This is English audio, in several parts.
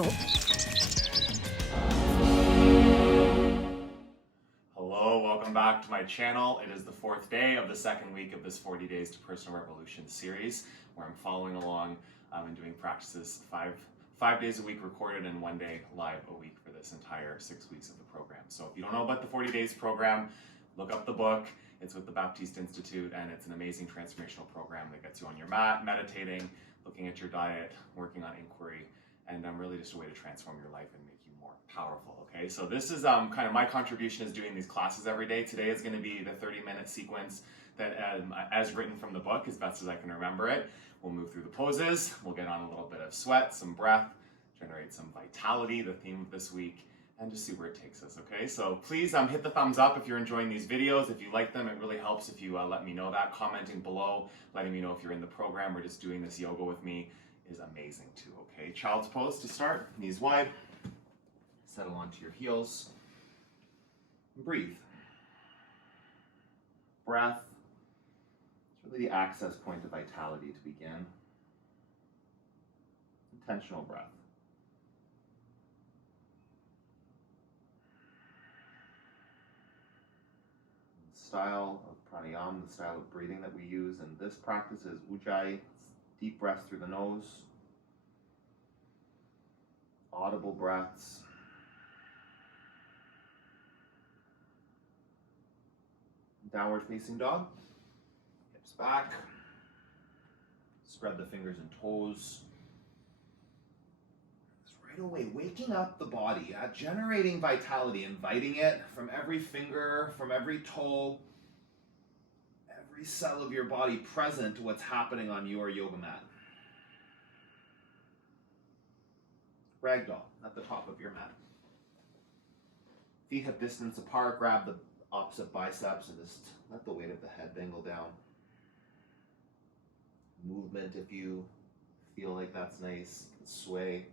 channel. Hello, welcome back to my channel. It is the 4th day of the 2nd week of this 40 Days to Personal Revolution series, where I'm following along and doing practices five days a week recorded and 1 day live a week for this entire 6 weeks of the program. So if you don't know about the 40 Days program, look up the book. It's with the Baptiste Institute, and it's an amazing transformational program that gets you on your mat, meditating, looking at your diet, working on inquiry, and really just a way to transform your life and make you more powerful, okay? So this is kind of my contribution is doing these classes every day. Today is going to be the 30-minute sequence that as written from the book, as best as I can remember it. We'll move through the poses, we'll get on a little bit of sweat, some breath, generate some vitality, the theme of this week, and just see where it takes us, okay? So please hit the thumbs up if you're enjoying these videos. If you like them, it really helps if you let me know that. Commenting below, letting me know if you're in the program or just doing this yoga with me is amazing too, okay? Child's pose to start, knees wide, settle onto your heels, breathe. Breath, it's really the access point of vitality to begin. Intentional breath. Style of pranayama, the style of breathing that we use in this practice is ujjayi. It's deep breaths through the nose, audible breaths. Downward facing dog, hips back, spread the fingers and toes. Right away, waking up the body, generating vitality, inviting it from every finger, from every toe, every cell of your body present to what's happening on your yoga mat. Ragdoll at the top of your mat. Feet hip distance apart, grab the opposite biceps and just let the weight of the head dangle down. Movement if you feel like that's nice, sway.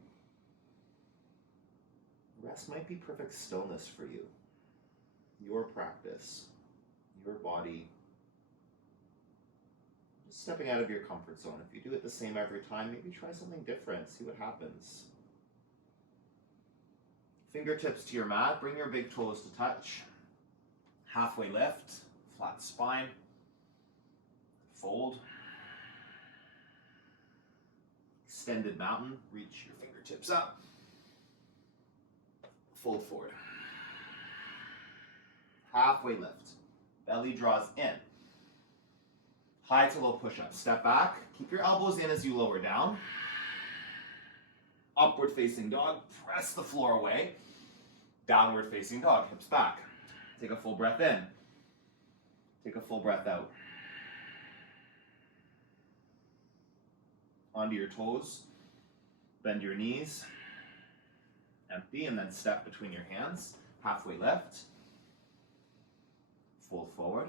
Rest might be perfect stillness for you. Your practice, your body. Just stepping out of your comfort zone. If you do it the same every time, maybe try something different, see what happens. Fingertips to your mat, bring your big toes to touch. Halfway lift, flat spine. Fold. Extended mountain, reach your fingertips up. Fold forward. Halfway lift. Belly draws in. High to low push-up. Step back. Keep your elbows in as you lower down. Upward facing dog. Press the floor away. Downward facing dog. Hips back. Take a full breath in. Take a full breath out. Onto your toes. Bend your knees. Empty, and then step between your hands. Halfway lift. Fold forward.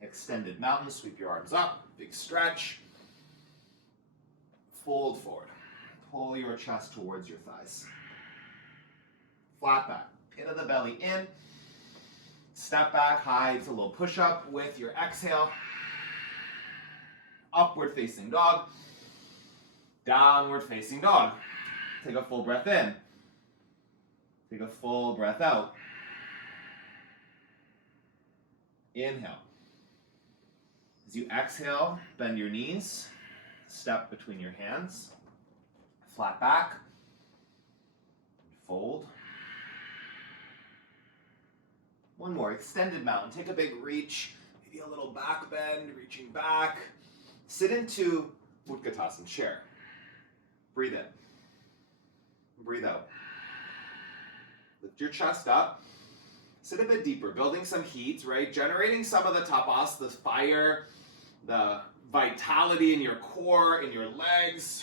Extended mountain, sweep your arms up. Big stretch. Fold forward. Pull your chest towards your thighs. Flat back. Pit of the belly in. Step back, high to low push-up with your exhale. Upward facing dog. Downward facing dog. Take a full breath in. Take a full breath out. Inhale. As you exhale, bend your knees. Step between your hands. Flat back. Fold. One more. Extended mountain. Take a big reach. Maybe a little back bend, reaching back. Sit into Utkatasana chair. Breathe in. Breathe out. Lift your chest up. Sit a bit deeper, building some heat, right? Generating some of the tapas, the fire, the vitality in your core, in your legs.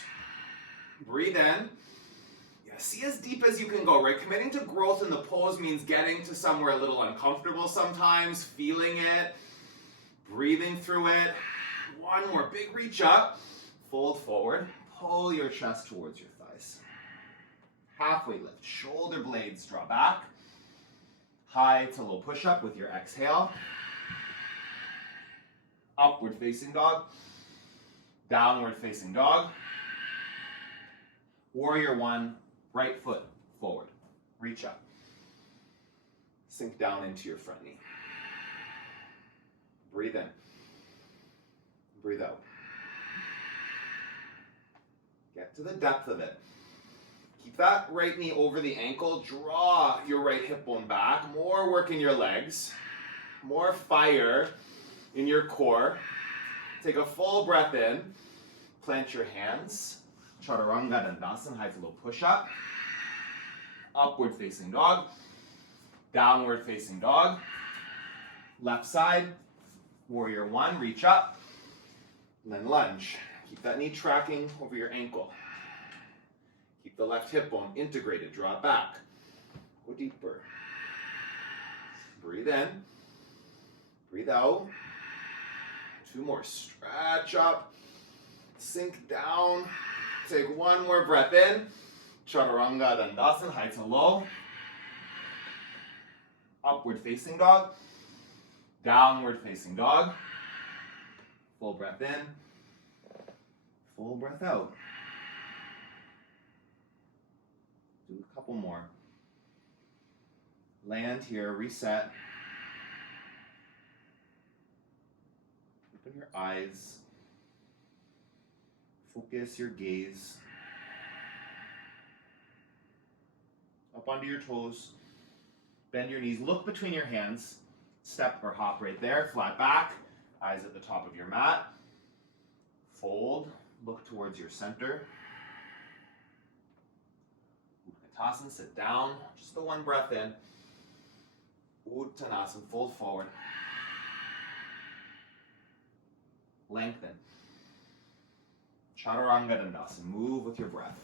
Breathe in. Yeah, see as deep as you can go, right? Committing to growth in the pose means getting to somewhere a little uncomfortable sometimes, feeling it, breathing through it. One more, big reach up. Fold forward. Pull your chest towards your thighs. Halfway lift. Shoulder blades draw back. High to low push-up with your exhale. Upward facing dog. Downward facing dog. Warrior one, right foot forward. Reach up. Sink down into your front knee. Breathe in. Breathe out. Get to the depth of it. Keep that right knee over the ankle. Draw your right hip bone back. More work in your legs. More fire in your core. Take a full breath in. Plant your hands. Chaturanga Dandasana, high to low push-up. Upward facing dog. Downward facing dog. Left side. Warrior one, reach up. And then lunge. Keep that knee tracking over your ankle. Keep the left hip bone integrated. Draw it back. Go deeper. Breathe in. Breathe out. Two more. Stretch up. Sink down. Take one more breath in. Chaturanga Dandasana, high to low. Upward facing dog. Downward facing dog. Full breath in. Full breath out. Do a couple more. Land here, reset. Open your eyes. Focus your gaze. Up onto your toes. Bend your knees. Look between your hands. Step or hop right there. Flat back. Eyes at the top of your mat. Fold. Look towards your center. Uttanasana, sit down. Just the one breath in. Uttanasana, fold forward. Lengthen. Chaturanga Dandasana, move with your breath.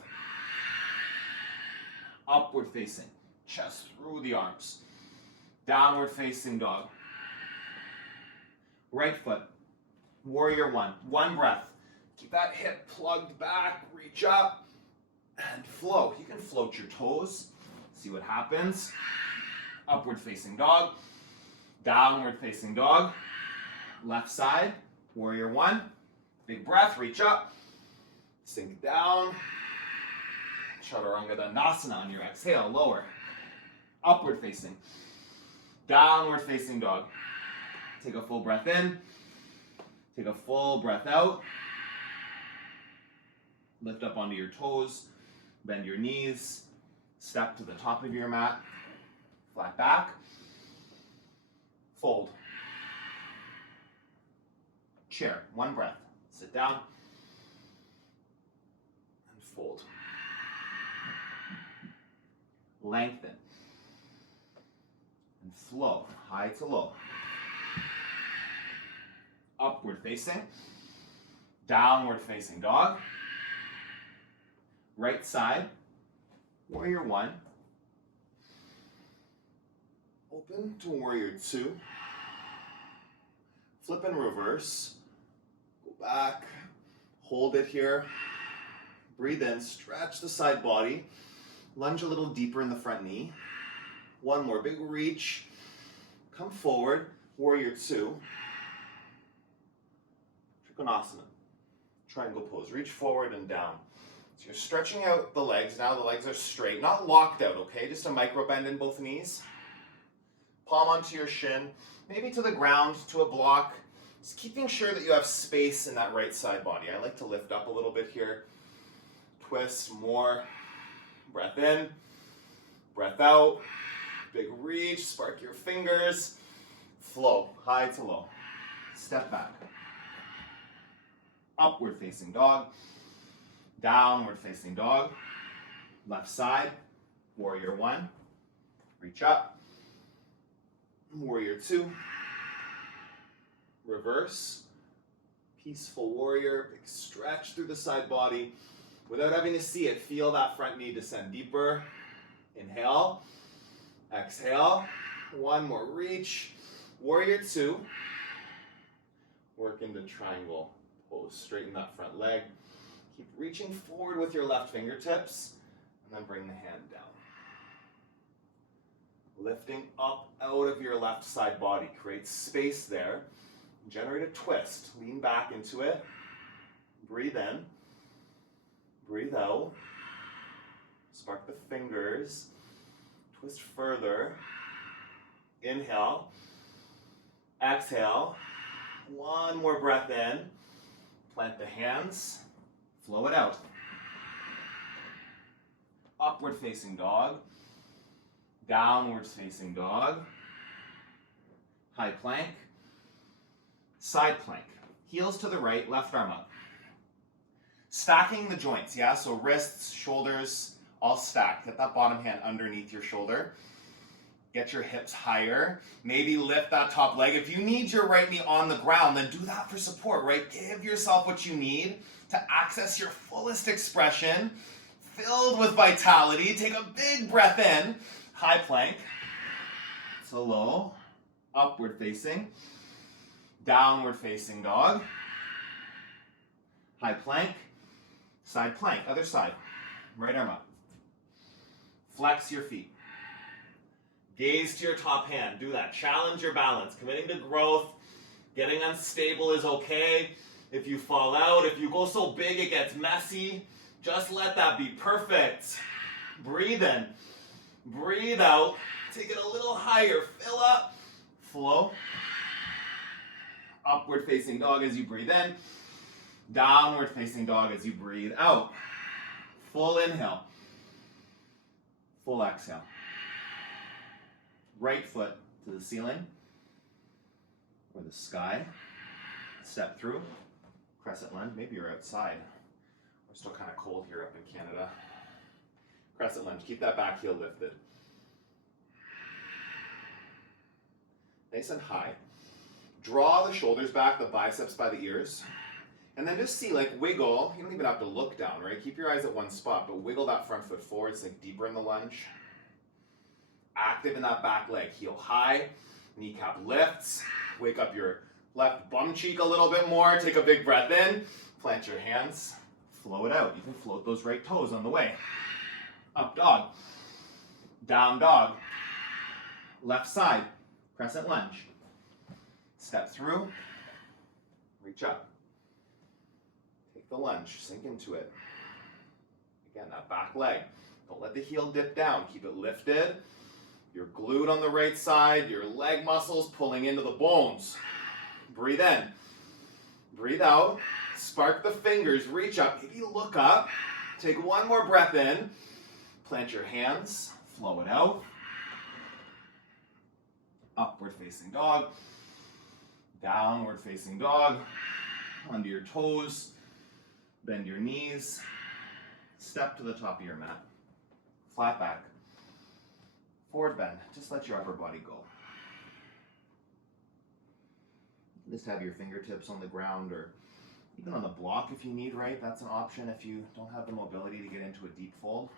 Upward facing, chest through the arms. Downward facing dog. Right foot, warrior one breath. Keep that hip plugged back, reach up, and float. You can float your toes, see what happens. Upward facing dog, downward facing dog. Left side, warrior one. Big breath, reach up, sink down. Chaturanga Dandasana on your exhale, lower. Upward facing, downward facing dog. Take a full breath in, take a full breath out. Lift up onto your toes, bend your knees, step to the top of your mat, flat back, fold. Chair, one breath, sit down, and fold. Lengthen, and flow, high to low. Upward facing, downward facing dog. Right side, warrior one. Open to warrior two. Flip and reverse. Go back, hold it here. Breathe in, stretch the side body. Lunge a little deeper in the front knee. One more, big reach. Come forward, warrior two. Trikonasana, triangle pose. Reach forward and down. So you're stretching out the legs. Now the legs are straight, not locked out, okay? Just a micro bend in both knees. Palm onto your shin, maybe to the ground, to a block. Just keeping sure that you have space in that right side body. I like to lift up a little bit here. Twist more. Breath in, breath out. Big reach, spark your fingers. Flow, high to low. Step back. Upward facing dog. Downward facing dog. Left side, warrior one. Reach up. Warrior two. Reverse. Peaceful warrior. Big stretch through the side body. Without having to see it, feel that front knee descend deeper. Inhale. Exhale. One more reach. Warrior two. Work into triangle pose. Straighten that front leg. Keep reaching forward with your left fingertips. And then bring the hand down. Lifting up out of your left side body. Create space there. Generate a twist. Lean back into it. Breathe in. Breathe out. Spark the fingers. Twist further. Inhale. Exhale. One more breath in. Plant the hands. Flow it out. Upward facing dog. Downwards facing dog. High plank. Side plank. Heels to the right, left arm up. Stacking the joints, yeah? So wrists, shoulders, all stacked. Get that bottom hand underneath your shoulder. Get your hips higher. Maybe lift that top leg. If you need your right knee on the ground, then do that for support, right? Give yourself what you need to access your fullest expression, filled with vitality. Take a big breath in. High plank. So low. Upward facing. Downward facing dog. High plank. Side plank. Other side. Right arm up. Flex your feet. Gaze to your top hand. Do that. Challenge your balance. Committing to growth. Getting unstable is okay. If you fall out, if you go so big it gets messy, just let that be perfect. Breathe in. Breathe out. Take it a little higher. Fill up. Flow. Upward facing dog as you breathe in. Downward facing dog as you breathe out. Full inhale. Full exhale. Right foot to the ceiling or the sky. Step through. Crescent lunge. Maybe you're outside. We're still kind of cold here up in Canada. Crescent lunge. Keep that back heel lifted. Nice and high. Draw the shoulders back, the biceps by the ears. And then just see, like, wiggle. You don't even have to look down, right? Keep your eyes at one spot, but wiggle that front foot forward, sink deeper in the lunge. Active in that back leg. Heel high. Kneecap lifts. Wake up your left bum cheek a little bit more. Take a big breath in. Plant your hands. Flow it out. You can float those right toes on the way. Up dog. Down dog. Left side. Crescent lunge. Step through. Reach up. Take the lunge. Sink into it. Again, that back leg. Don't let the heel dip down. Keep it lifted. You're glued on the right side. Your leg muscles pulling into the bones. Breathe in. Breathe out. Spark the fingers. Reach up. Maybe look up. Take one more breath in. Plant your hands. Flow it out. Upward facing dog. Downward facing dog. Onto your toes. Bend your knees. Step to the top of your mat. Flat back. Forward bend. Just let your upper body go. Just have your fingertips on the ground or even on the block if you need, right? That's an option if you don't have the mobility to get into a deep fold.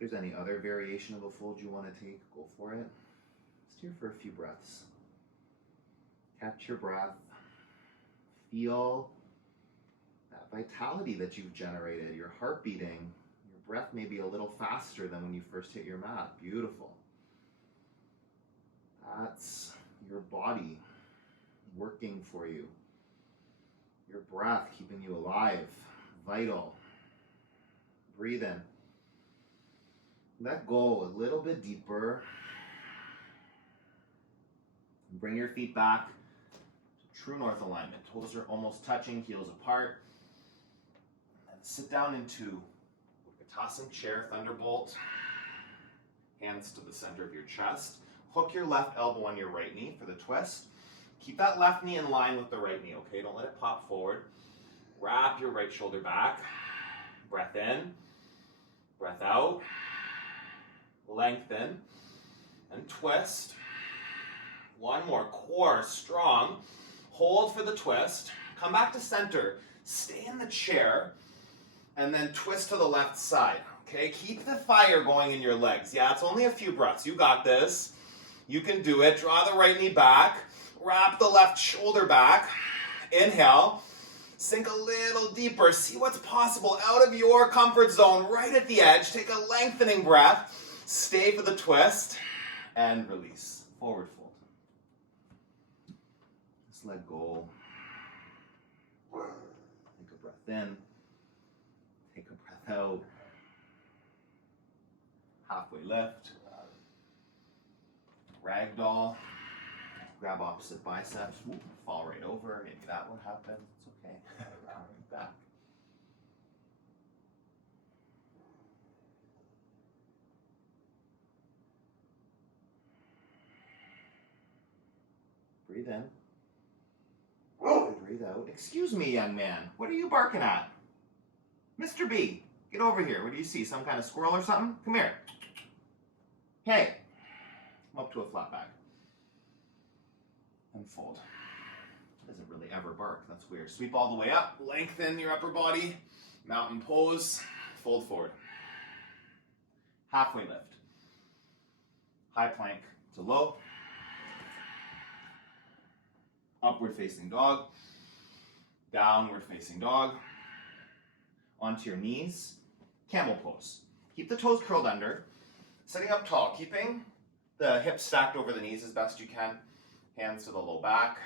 If there's any other variation of a fold you want to take, go for it. Just here for a few breaths. Catch your breath. Feel that vitality that you've generated, your heart beating. Your breath may be a little faster than when you first hit your mat. Beautiful. That's your body working for you. Your breath keeping you alive, vital. Breathe in. Let go a little bit deeper. Bring your feet back to true north alignment. Toes are almost touching, heels apart. And sit down into Utkatasana chair, thunderbolt. Hands to the center of your chest. Hook your left elbow on your right knee for the twist. Keep that left knee in line with the right knee, okay? Don't let it pop forward. Wrap your right shoulder back. Breath in. Breath out. Lengthen. And twist. One more. Core strong. Hold for the twist. Come back to center. Stay in the chair. And then twist to the left side, okay? Keep the fire going in your legs. Yeah, it's only a few breaths. You got this. You can do it. Draw the right knee back. Wrap the left shoulder back. Inhale. Sink a little deeper. See what's possible out of your comfort zone, right at the edge. Take a lengthening breath. Stay for the twist. And release. Forward fold. Just let go. Take a breath in. Take a breath out. Halfway lift. Ragdoll. Grab opposite biceps. Ooh, fall right over. Maybe that would happen. It's okay. Come right back. Breathe in. Breathe out. Excuse me, young man. What are you barking at? Mr. B, get over here. What do you see? Some kind of squirrel or something? Come here. Hey. Come up to a flat back. And fold. Doesn't really ever bark. That's weird. Sweep all the way up. Lengthen your upper body. Mountain pose. Fold forward. Halfway lift. High plank to low. Upward facing dog. Downward facing dog. Onto your knees. Camel pose. Keep the toes curled under. Sitting up tall. Keeping the hips stacked over the knees as best you can. Hands to the low back.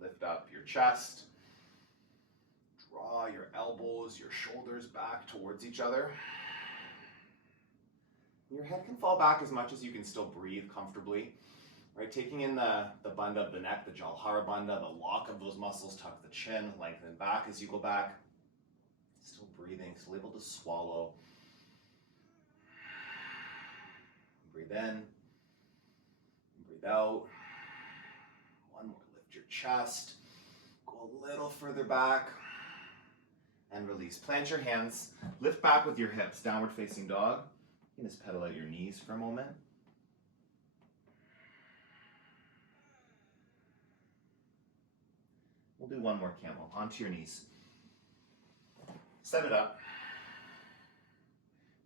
Lift up your chest. Draw your elbows, your shoulders back towards each other. Your head can fall back as much as you can still breathe comfortably. Right, taking in the bandha of the neck, the Jalhara bandha, the lock of those muscles, tuck the chin, lengthen back as you go back. Still breathing, still able to swallow. Breathe in, breathe out. One more, lift your chest, go a little further back, and release. Plant your hands, lift back with your hips, downward facing dog. You can just pedal out your knees for a moment. We'll do one more camel. Onto your knees. Set it up.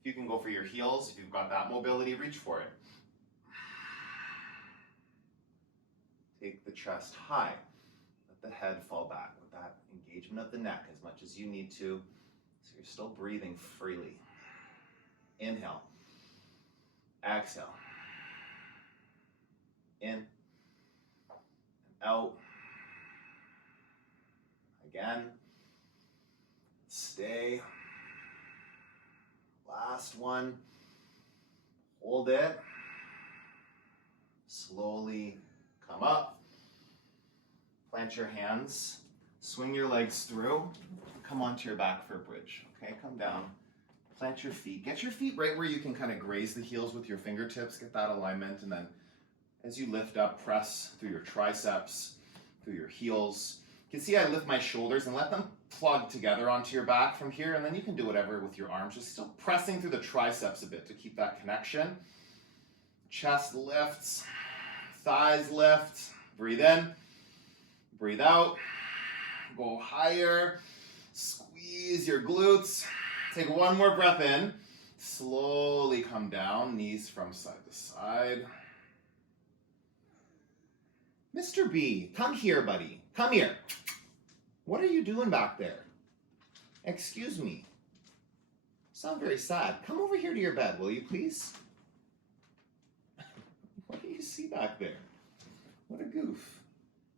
If you can go for your heels, if you've got that mobility, reach for it. Take the chest high. Let the head fall back with that engagement of the neck as much as you need to, so you're still breathing freely. Inhale. Exhale. In. And out. Again. Stay. Last one. Hold it. Slowly come up. Plant your hands. Swing your legs through. Come onto your back for a bridge. Okay, come down. Plant your feet. Get your feet right where you can kind of graze the heels with your fingertips. Get that alignment. And then as you lift up, press through your triceps, through your heels. You can see I lift my shoulders and let them plug together onto your back from here, and then you can do whatever with your arms, just still pressing through the triceps a bit to keep that connection. Chest lifts, thighs lift, breathe in, breathe out, go higher, squeeze your glutes, take one more breath in, slowly come down, knees from side to side. Mr. B, come here, buddy, come here. What are you doing back there? Excuse me. You sound very sad. Come over here to your bed, will you please? What do you see back there? What a goof.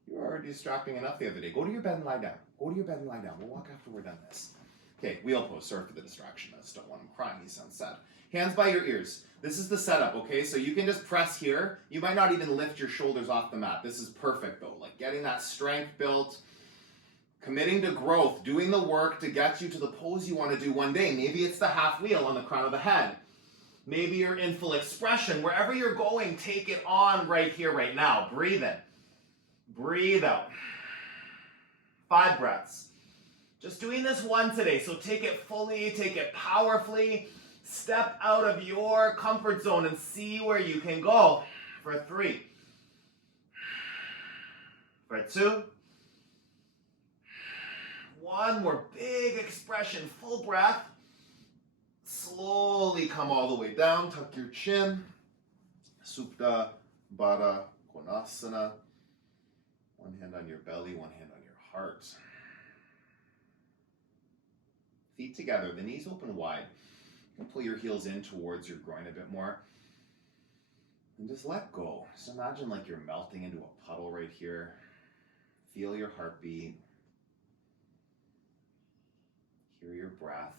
You were already distracting enough the other day. Go to your bed and lie down. Go to your bed and lie down. We'll walk after we're done this. Okay, wheel pose. Sorry for the distraction. I just don't want him crying. He sounds sad. Hands by your ears. This is the setup, okay? So you can just press here. You might not even lift your shoulders off the mat. This is perfect, though. Like getting that strength built. Committing to growth, doing the work to get you to the pose you want to do one day. Maybe it's the half wheel on the crown of the head. Maybe you're in full expression. Wherever you're going, take it on right here, right now. Breathe in. Breathe out. 5 breaths. Just doing this one today, so take it fully, take it powerfully. Step out of your comfort zone and see where you can go. For 3. For 2. One more big expression, full breath. Slowly come all the way down, tuck your chin. Supta Baddha Konasana. One hand on your belly, one hand on your heart. Feet together, the knees open wide. You can pull your heels in towards your groin a bit more. And just let go. Just imagine like you're melting into a puddle right here. Feel your heartbeat. Hear your breath.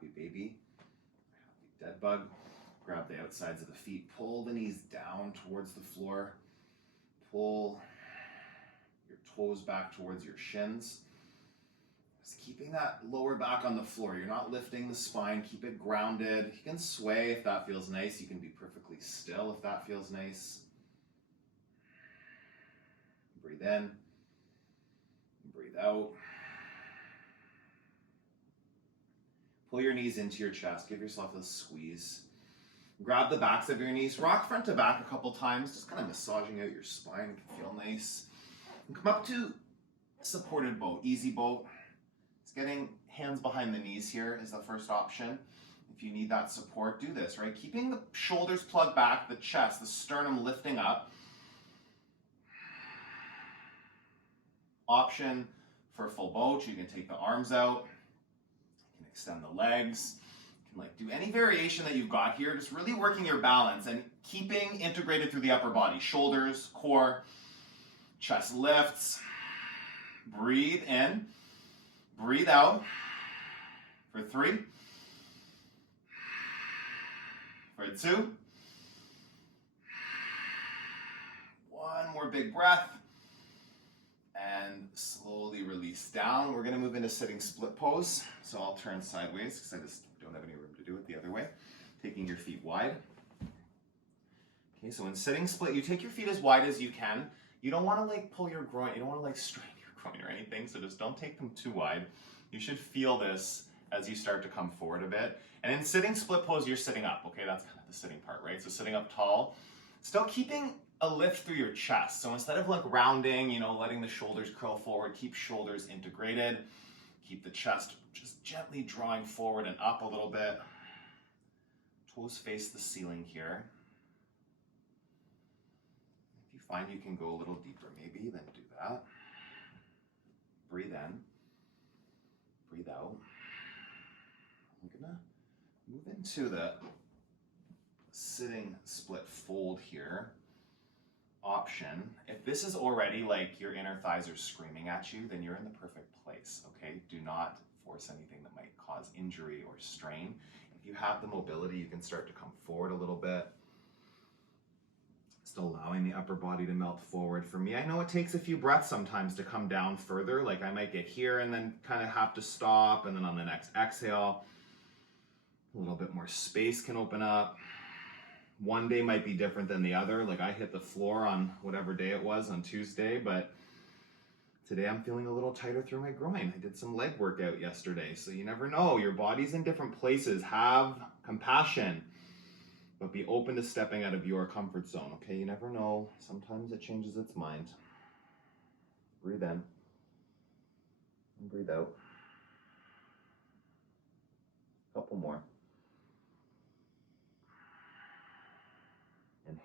happy baby, happy dead bug. Grab the outsides of the feet, pull the knees down towards the floor, pull your toes back towards your shins. Just keeping that lower back on the floor. You're not lifting the spine, keep it grounded. You can sway if that feels nice. You can be perfectly still if that feels nice. Breathe in, breathe out. Pull your knees into your chest, give yourself a squeeze. Grab the backs of your knees, rock front to back a couple times, just kind of massaging out your spine. It can feel nice. And come up to supported boat, easy boat. It's getting hands behind the knees here is the first option. If you need that support, do this, right? Keeping the shoulders plugged back, the chest, the sternum lifting up. Option for full boat, you can take the arms out, you can extend the legs. Like do any variation that you've got here, just really working your balance and keeping integrated through the upper body, shoulders, core, chest lifts. Breathe in, breathe out for 3, for 2, 1 more big breath, and slowly release down. We're going to move into sitting split pose, so I'll turn sideways because I just don't have any room to do it the other way. Taking your feet wide. Okay, so in sitting split, you take your feet as wide as you can. You don't want to like pull your groin, you don't want to like strain your groin or anything, so just don't take them too wide. You should feel this as you start to come forward a bit. And in sitting split pose, you're sitting up, okay? That's kind of the sitting part, right? So sitting up tall, still keeping a lift through your chest. So instead of like rounding, letting the shoulders curl forward, keep shoulders integrated. Keep the chest just gently drawing forward and up a little bit. Toes face the ceiling here. If you find you can go a little deeper maybe, then do that. Breathe in. Breathe out. I'm gonna move into the sitting split fold here. Option. If this is already like your inner thighs are screaming at you, then you're in the perfect place, okay? Do not force anything that might cause injury or strain. If you have the mobility, you can start to come forward a little bit. Still allowing the upper body to melt forward. For me, I know it takes a few breaths sometimes to come down further. Like I might get here and then kind of have to stop, and then on the next exhale, a little bit more space can open up. One day might be different than the other. Like I hit the floor on whatever day it was on Tuesday, but today I'm feeling a little tighter through my groin. I did some leg workout yesterday, so you never know. Your body's in different places. Have compassion, but be open to stepping out of your comfort zone, okay? You never know. Sometimes it changes its mind. Breathe in and breathe out. Couple more.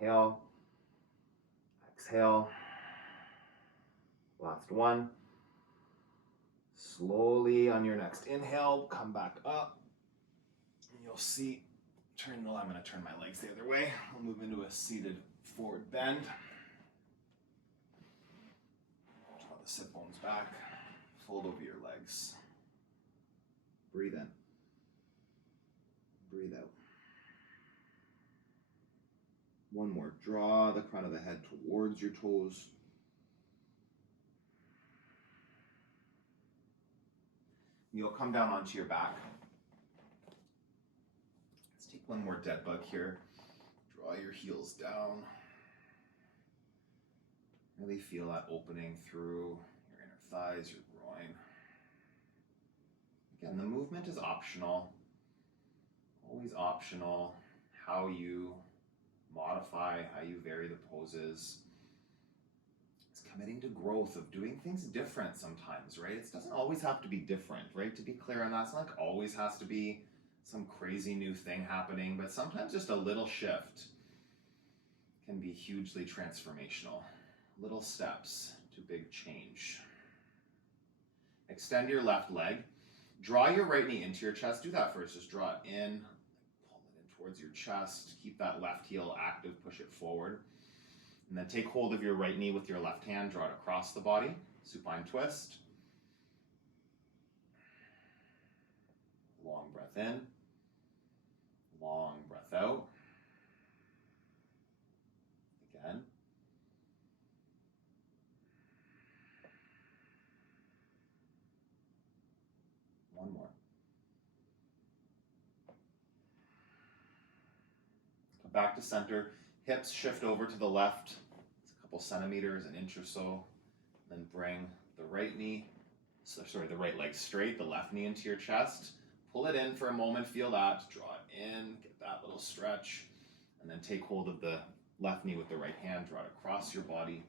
Inhale, exhale, last one. Slowly on your next inhale, come back up. And you'll see, I'm gonna turn my legs the other way. We'll move into a seated forward bend. Draw the sit bones back, fold over your legs. Breathe in, breathe out. One more. Draw the crown of the head towards your toes. You'll come down onto your back. Let's take one more dead bug here. Draw your heels down. Really feel that opening through your inner thighs, your groin. Again, the movement is optional. Always optional. How you modify, how you vary the poses. It's committing to growth of doing things different sometimes, right? It doesn't always have to be different, right? To be clear on that, it's not like always has to be some crazy new thing happening, but sometimes just a little shift can be hugely transformational. Little steps to big change. Extend your left leg. Draw your right knee into your chest. Do that first. Just draw it in. Pull it in towards your chest. Keep that left heel active. Push it forward. And then take hold of your right knee with your left hand. Draw it across the body. Supine twist. Long breath breath in, long breath out. Again. One more. Come back to center. Hips shift over to the left. It's a couple centimeters, an inch or so. Then bring the right knee, the right leg straight, the left knee into your chest. Pull it in for a moment, feel that. Draw it in, get that little stretch. And then take hold of the left knee with the right hand, draw it across your body.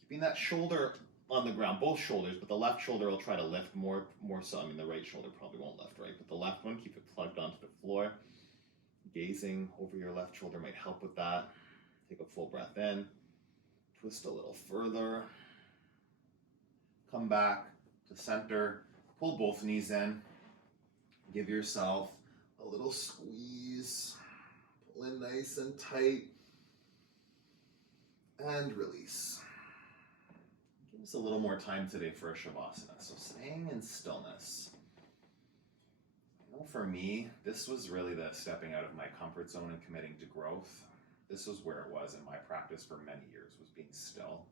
Keeping that shoulder on the ground, both shoulders, but the left shoulder will try to lift more so. I mean, the right shoulder probably won't lift, right? But the left one, keep it plugged onto the floor. Gazing over your left shoulder might help with that. Take a full breath in. Twist a little further. Come back to center. Pull both knees in. Give yourself a little squeeze. Pull in nice and tight. And release. Give us a little more time today for a Shavasana. So staying in stillness. I know for me, this was really the stepping out of my comfort zone and committing to growth. This was where it was in my practice for many years, was being still.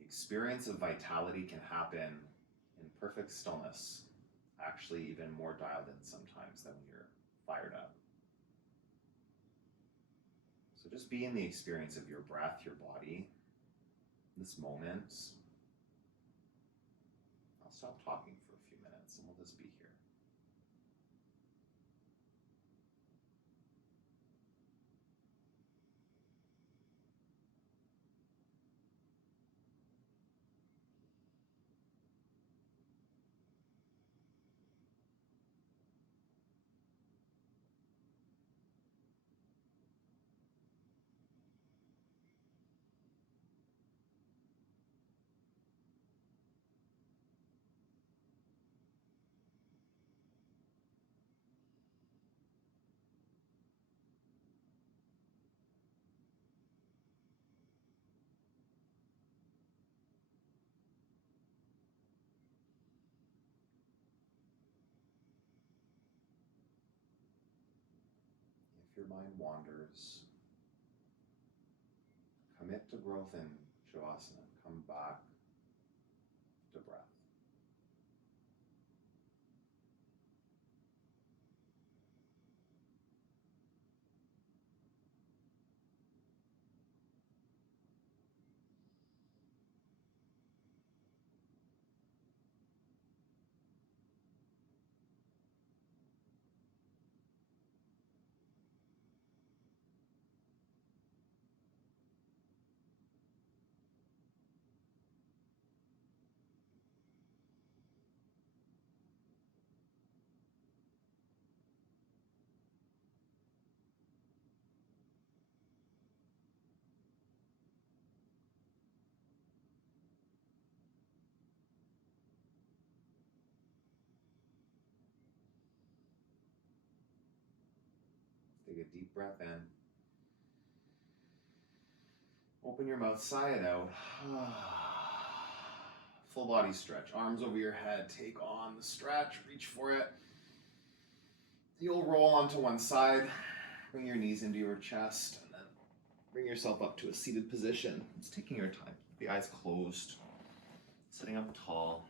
The experience of vitality can happen in perfect stillness, actually even more dialed in sometimes than when you're fired up. So just be in the experience of your breath, your body, this moment. I'll stop talking for a few minutes and we'll just be here. If your mind wanders, commit to growth in Shavasana. Come back to breath. Take a deep breath in. Open your mouth, sigh it out. Full body stretch. Arms over your head. Take on the stretch. Reach for it. You'll roll onto one side. Bring your knees into your chest. And then bring yourself up to a seated position. It's taking your time. Keep the eyes closed. Sitting up tall.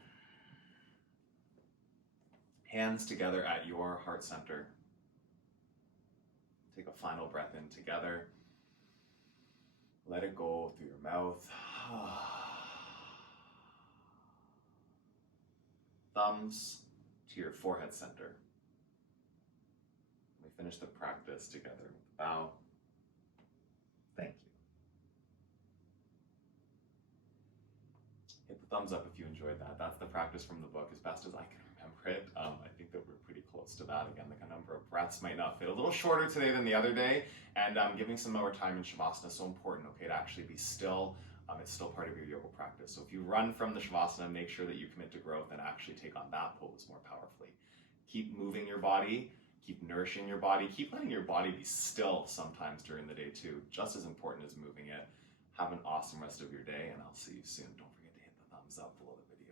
Hands together at your heart center. Take a final breath in together. Let it go through your mouth. Thumbs to your forehead center. We finish the practice together with a bow. Thank you. Hit the thumbs up if you enjoyed that. That's the practice from the book as best as I can remember it. I think that we're pretty close to that. Again, the number of breaths might not fit. A little shorter today than the other day, and giving some more time in Shavasana is so important, okay, to actually be still. It's still part of your yoga practice. So if you run from the Shavasana, make sure that you commit to growth and actually take on that pose more powerfully. Keep moving your body, keep nourishing your body, keep letting your body be still sometimes during the day too, just as important as moving it. Have an awesome rest of your day, and I'll see you soon. Don't forget to hit the thumbs up below the video.